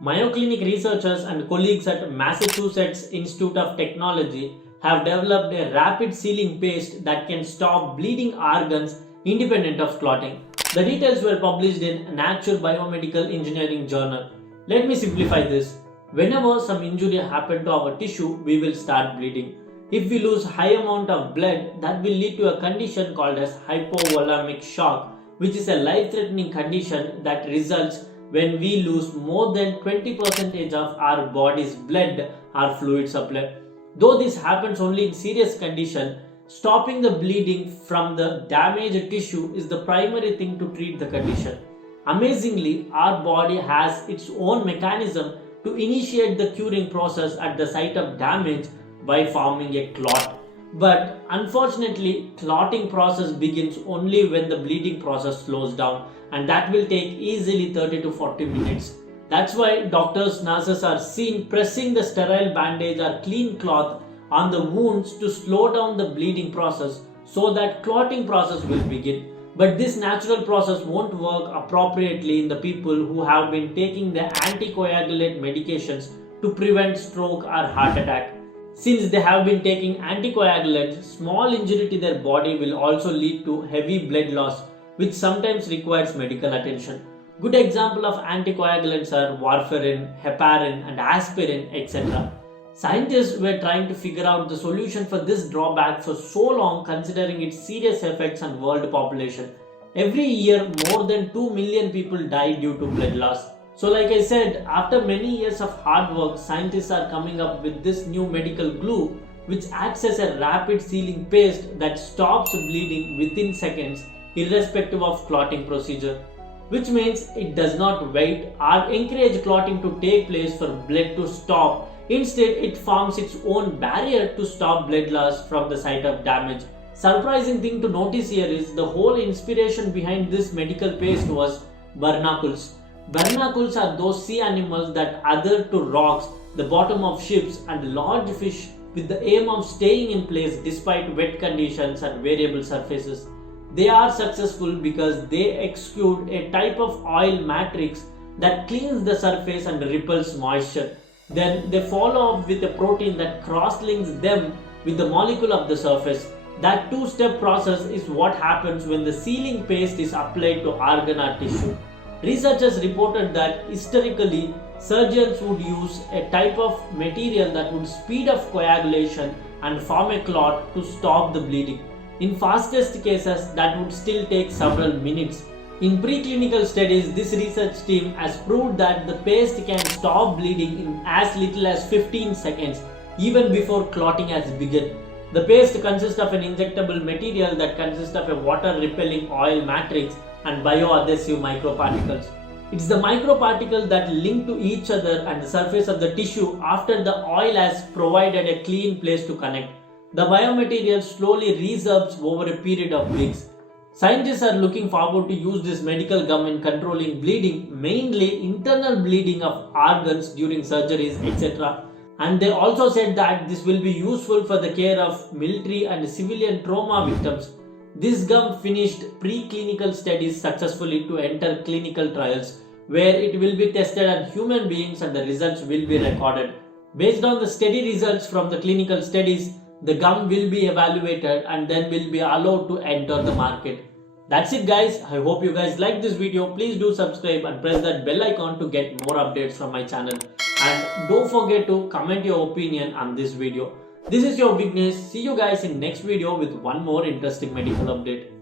Mayo Clinic researchers and colleagues at Massachusetts Institute of Technology have developed a rapid sealing paste that can stop bleeding organs independent of clotting. The details were published in Nature Biomedical Engineering Journal. Let me simplify this. Whenever some injury happens to our tissue, we will start bleeding. If we lose high amount of blood, that will lead to a condition called as hypovolemic shock, which is a life-threatening condition that results when we lose more than 20% of our body's blood or fluid supply. Though this happens only in serious condition, stopping the bleeding from the damaged tissue is the primary thing to treat the condition. Amazingly, our body has its own mechanism to initiate the curing process at the site of damage by forming a clot. But unfortunately, clotting process begins only when the bleeding process slows down, and that will take easily 30 to 40 minutes. That's why doctors, nurses are seen pressing the sterile bandage or clean cloth on the wounds to slow down the bleeding process so that clotting process will begin. But this natural process won't work appropriately in the people who have been taking the anticoagulant medications to prevent stroke or heart attack. Since they have been taking anticoagulants, small injury to their body will also lead to heavy blood loss, which sometimes requires medical attention. Good example of anticoagulants are warfarin, heparin and aspirin, etc. Scientists were trying to figure out the solution for this drawback for so long, considering its serious effects on world population. Every year more than 2 million people die due to blood loss. So like I said, after many years of hard work, scientists are coming up with this new medical glue which acts as a rapid sealing paste that stops bleeding within seconds irrespective of clotting procedure. Which means it does not wait or encourage clotting to take place for blood to stop. Instead, it forms its own barrier to stop blood loss from the site of damage. Surprising thing to notice here is the whole inspiration behind this medical paste was barnacles. Barnacles are those sea animals that adhere to rocks, the bottom of ships and large fish with the aim of staying in place despite wet conditions and variable surfaces. They are successful because they exude a type of oil matrix that cleans the surface and repels moisture. Then they follow up with a protein that cross-links them with the molecule of the surface. That two-step process is what happens when the sealing paste is applied to organ or tissue. Researchers reported that historically, surgeons would use a type of material that would speed up coagulation and form a clot to stop the bleeding. In fastest cases, that would still take several minutes. In preclinical studies, this research team has proved that the paste can stop bleeding in as little as 15 seconds, even before clotting has begun. The paste consists of an injectable material that consists of a water-repelling oil matrix and bioadhesive microparticles. It's the microparticles that link to each other and the surface of the tissue after the oil has provided a clean place to connect. The biomaterial slowly resorbs over a period of weeks. Scientists are looking forward to use this medical gum in controlling bleeding, mainly internal bleeding of organs during surgeries, etc. And they also said that this will be useful for the care of military and civilian trauma victims. This gum finished preclinical studies successfully to enter clinical trials, where it will be tested on human beings and the results will be recorded. Based on the steady results from the clinical studies, the gum will be evaluated and then will be allowed to enter the market. That's it guys. I hope you guys like this video. Please do subscribe and press that bell icon to get more updates from my channel. And don't forget to comment your opinion on this video. This is your Vignesh. See you guys in next video with one more interesting medical update.